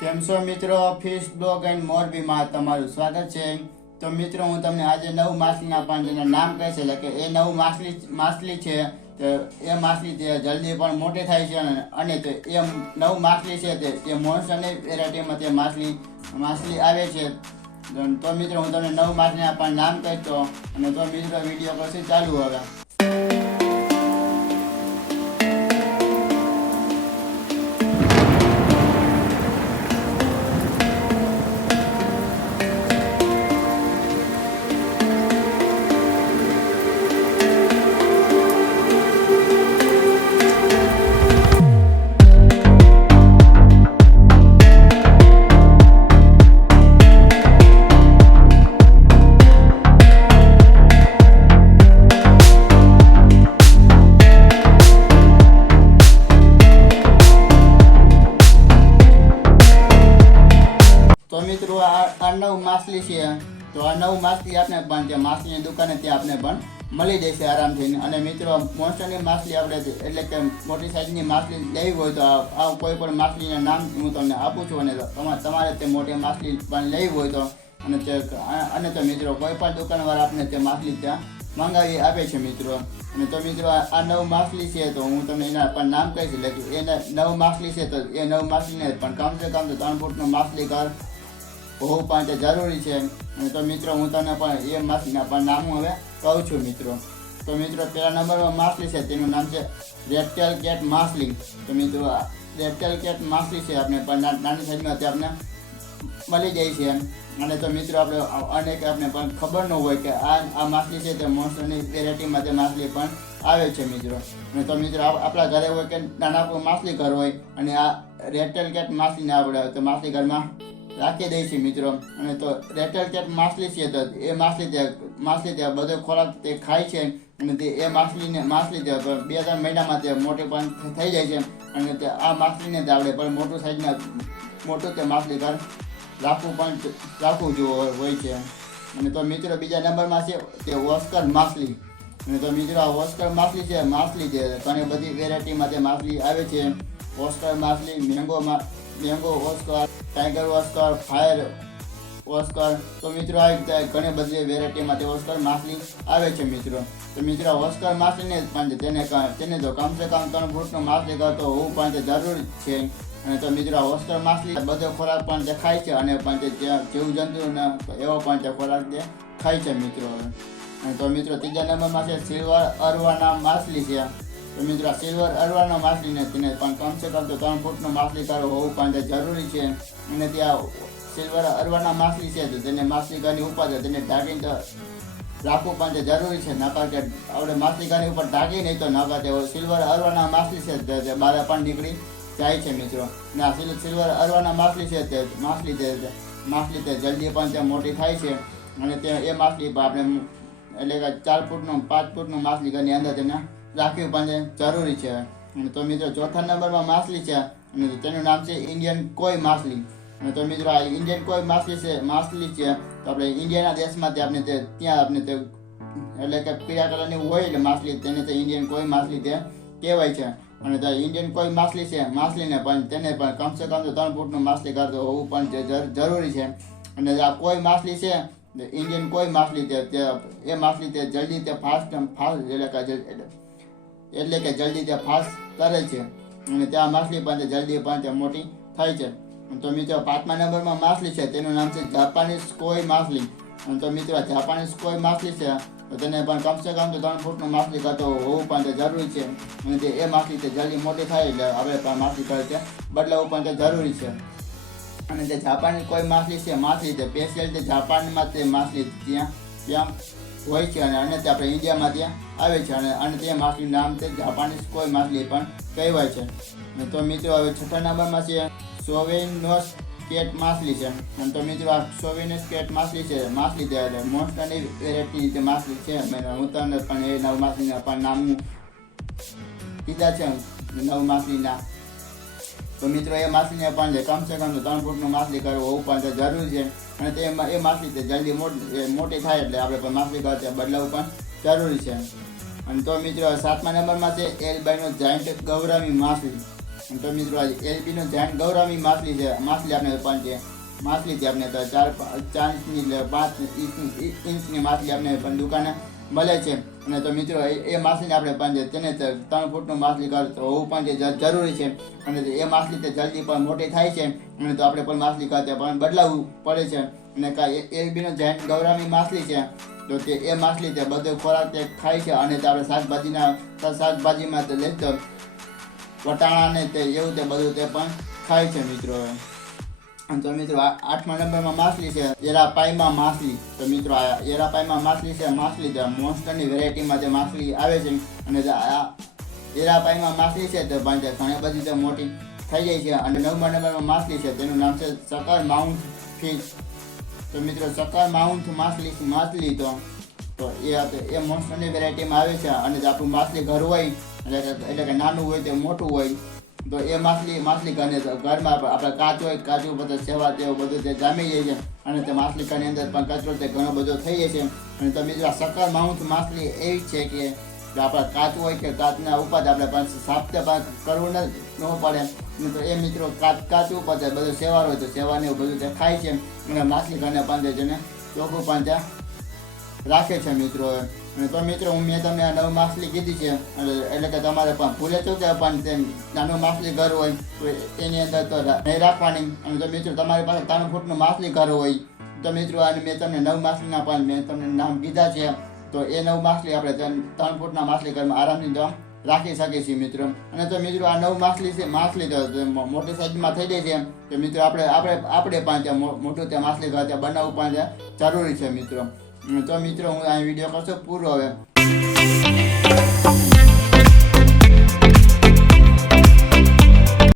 કેમ છો મિત્રો? ફિશ બ્લોગ એન્ડ મોરબીમાં તમારું સ્વાગત છે. તો મિત્રો હું તમને આજે નવ માછલીના પાંજરના નામ કહીશ, એટલે કે એ નવ માછલી છે. તો એ માછલી તે જલ્દી પણ મોટી થાય છે અને તે એ નવ માછલી છે તે મોન્સ્ટરની વેરાયટીમાં તે માછલી આવે છે. તો મિત્રો હું તમને નવ માછલીના પણ નામ કહીશ. તો અને તો મિત્રો વિડીયો પછી ચાલુ હવે. તો મિત્રો આ નવ માછલી છે. તો આ નવ માછલી આપણે પણ ત્યાં માછલીની દુકાને ત્યાં આપણે પણ મળી જશે આરામથી. અને મિત્રો મોન્સ્ટરની માછલી આપણે એટલે કે મોટી સાઈઝની માછલી લેવી હોય તો આ કોઈ પણ માછલીના નામ હું તમને આપું છું. અને તમારે તે મોટી માછલી પણ લેવી હોય તો અને તો મિત્રો કોઈ પણ દુકાનવાળા આપણે તે માછલી ત્યાં મંગાવી આપે છે મિત્રો. અને તો મિત્રો આ નવ માછલી છે તો હું તમને એના પણ નામ કહીશ. એટલે કે એને નવ માછલી છે તો એ નવ માછલીને પણ કમસે કમ તો 3 ફૂટનું માછલી ઘર હોવું પણ તે જરૂરી છે. અને તો મિત્રો હું તમને પણ એ માછલીના પણ નામ હવે કહું છું મિત્રો. તો મિત્રો પહેલા નંબરમાં માછલી છે તેનું નામ છે રેડ કેટ માછલી. તો મિત્રો રેડ કેટ માછલી છે આપણે પણ નાની સાઈઝમાં તે આપણે મળી જાય છે. અને તો મિત્રો આપણે પણ ખબર ન હોય કે આ માછલી છે તે મોન્સ્ટરની વેરાયટીમાં તે માછલી પણ આવે છે મિત્રો. અને તો મિત્રો આપણા ઘરે હોય કે નાના માછલી ઘર હોય અને આ રેડ કેટ માછલીને આપણે તો માછલી ઘરમાં રાખી દઈએ છીએ મિત્રો. અને તો રેડ કેટ માછલી છે તો એ માછલી ત્યાં બધો ખોરાક તે ખાય છે. અને તે એ માછલી તે 2-3 મહિનામાં તે મોટી પણ થઈ જાય છે. અને તે આ માછલીને આપણે પણ મોટું તે માછલી ઘર રાખવું જોવું હોય છે. અને તો મિત્રો બીજા નંબરમાં છે તે ઓસ્કર માછલી. અને તો મિત્રો આ ઓસ્કર માછલી છે ઘણી બધી વેરાયટીમાં તે માછલી આવે છે. ઓસ્કર માછલી, mango Oscar, tiger Oscar, fire Oscar. તો મિત્રો આ ઘણી બધી વેરાયટીમાં તે ઓસ્કર માછલી આવે છે મિત્રો. તો મિત્રો ઓસ્કર માછલીને પણ તેને તો કમસે કમ 3 ફૂટનું માછલી કરતો હોવું પણ તે જરૂરી છે. અને તો મિત્રો ઓસ્કર માછલી બધો ખોરાક પણ તે ખાય છે અને પણ તે જીવજંતુ એવો પણ તે ખોરાક તે ખાય છે મિત્રો. અને તો મિત્રો ત્રીજા નંબરમાં છે સિલ્વર અરવાના માછલી છે. તો મિત્રો સિલ્વર અરવાના માછલીને તેને પણ કમસે કમ તો 3 ફૂટનું માછલી ઘર હોવું પણ તે જરૂરી છે. અને ત્યાં સિલ્વર અરવાના માછલી છે તો તેને માછલી ઘરની ઉપર તેને ઢાંકીને રાખવું પણ તે જરૂરી છે. નકર કે આપણે માછલી ઘરની ઉપર ઢાંકી નહીં તો નકર તે સિલ્વર અરવાના માછલી છે તે બહાર પણ નીકળી જાય છે મિત્રો. અને આ સિલ્વર અરવાના માછલી છે તે માછલી તે જલ્દી પણ તે મોટી થાય છે. અને તે એ માછલી આપણે એટલે કે 4 ફૂટનું 5 ફૂટનું માછલી ઘરની અંદર તેને રાખવી પણ જરૂરી છે. અને તો મિત્રો ચોથા નંબરમાં માછલી છે અને તેનું નામ છે ઇન્ડિયન કોઈ માછલી. અને તો મિત્રો આ ઇન્ડિયન કોઈ માછલી છે તો આપણે ઇન્ડિયાના દેશમાં ત્યાં આપણે તે એટલે કે પીળા કલરની હોય એટલે માછલી તેને તે ઇન્ડિયન કોઈ માછલી તે કહેવાય છે. અને તો ઇન્ડિયન કોઈ માછલી છે માછલીને પણ તેને પણ કમસે કમ તો 3 ફૂટનું માછલી કરતો હોવું પણ જરૂરી છે. અને આ કોઈ માછલી છે ઇન્ડિયન કોઈ માછલી એ માછલી તે જલ્દી તે ફાસ્ટ એટલે કે જલ્દી તે ફાસ્ટ તરે છે. અને ત્યાં માછલી પણ જલ્દી પણ તે મોટી થાય છે. તો મિત્રો 5મા નંબરમાં માછલી છે તેનું નામ છે જાપાનીઝ કોઈ માછલી. અને તો મિત્રો જાપાનીઝ કોઈ માછલી છે તો તેને પણ કમસે કમ તો 3 ફૂટનું માછલી કરતો હોવું પણ તે જરૂરી છે. અને તે એ માછલી તે જલ્દી મોટી થાય એટલે આપણે પણ માછલી ઘર તે બદલાવવું પણ તે જરૂરી છે. અને તે જાપાનીઝ કોઈ માછલી છે તે સ્પેશિયલ તે જાપાનમાં તે માછલી ત્યાં હોય છે. અને તે આપણે ઇન્ડિયામાં ત્યાં આવે છે. અને તે માછલીનું નામ તે જાપાનીઝ કોઈ માછલી પણ કહેવાય છે. તો મિત્રો હવે 6થા નંબરમાં છે સોવેનોસ કેટ માછલી છે. અને તો મિત્રો આ સોવેનોસ કેટ માછલી છે તે મોન્સ્ટરની વેરાયટી તે માછલી છે. હું તમને પણ એ નવ માછલીના પણ નામ કીધા છે નવ માછલીના. તો મિત્રો એ માછલીને પણ કમસે કમ 3 ફૂટનું માછલી કરવું હોવું પણ જરૂરી છે. અને તે એ માછલી તે જલ્દી મોટી થાય એટલે આપણે પણ માછલી ઘર બદલાવવું પણ જરૂરી છે. અને તો મિત્રો 7મા નંબરમાં છે એલ્બાઇનો જાયન્ટ ગૌરામી માછલી. તો મિત્રો આ એલબીનો જાયન્ટ ગૌરામી માછલી છે. માછલી આપણે પણ છે માછલીથી આપણે તો 4 ઇંચની 5 ઇંચની માછલી આપણે પણ દુકાને મળે છે. અને તો મિત્રો એ માછલીને આપણે પણ છે તેને 3 ફૂટનું માછલી ઘર તો હોવું પણ છે જરૂરી છે. અને એ માછલી તે જલ્દી પણ મોટી થાય છે અને તો આપણે પણ માછલી ખાતે પણ બદલાવવું પડે છે. અને કાંઈ એલબીનો જાયન્ટ ગૌરામી માછલી છે તો તે એ માછલી તે બધો ખોરાક તે ખાય છે. અને તો આપણે શાકભાજીમાં તે લેતો વટાણા ને તે એવું તે બધું તે પણ ખાય છે મિત્રો. તો મિત્રો 8મા નંબરમાં માછલી છે એરાપાઈમા માછલી. તો મિત્રો આ એરાપાઈમા માછલી છે માછલી તે મોન્સ્ટરની વેરાયટીમાં તે માછલી આવે છે. અને આ એરાપાઈમા માછલી છે તે પણ ઘણી બધી તે મોટી થઈ જાય છે. અને 9મા નંબરમાં માછલી છે તેનું નામ છે સકર માઉન્ટ ફિશ. તો મિત્રો સકર માઉન્ટ માછલી તો એ મોન્સ્ટરની વેરાયટીમાં આવે છે. અને આપણું માછલી ઘર હોય એટલે કે નાનું હોય તે મોટું હોય તો એ માછલી ઘરમાં આપણે કાચું બધું સેવા તેવું બધું તે જામી જાય છે. અને તે માછલી ઘરની અંદર પણ કચરો તે ઘણો બધો થઈ જાય છે. અને તો મિત્રો સકર માઉન્ટ માછલી એવી છે કે આપણે કાચું હોય કે કાચના ઉપર આપણે પણ સાફ તે પણ કરવું ન પડે. તો એ મિત્રો કાચું ઉપર બધું સેવાર હોય તો સેવાને એવું બધું તે ખાય છે. અને માછલી ઘરને પણ જેને ચોખ્ખું પણ રાખે છે મિત્રો. અને તો મિત્રો મેં તમને આ 9 માછલી કીધી છે એટલે કે તમારે પણ ભૂલે ચૂકે પણ તે નાનું માછલી ઘર હોય તો એની અંદર તો નહીં રાખવાની. અને તો મિત્રો તમારી પાસે 3 ફૂટનું માછલી ઘર હોય તો મિત્રો અને મેં તમને 9 માછલીના પણ મેં તમને નામ કીધા છે. તો એ 9 માછલી આપણે 3 ફૂટના માછલી ઘરમાં આરામથી તો રાખી શકીએ છીએ મિત્રો. અને તો મિત્રો આ 9 માછલી તો મોટી સાઈઝમાં થઈ જાય છે. તો મિત્રો આપણે પણ ત્યાં મોટું ત્યાં માછલી ઘર ત્યાં બનાવવું પણ જરૂરી છે મિત્રો. તો મિત્રો હું આ વિડીયો કરશો પૂરો હવે.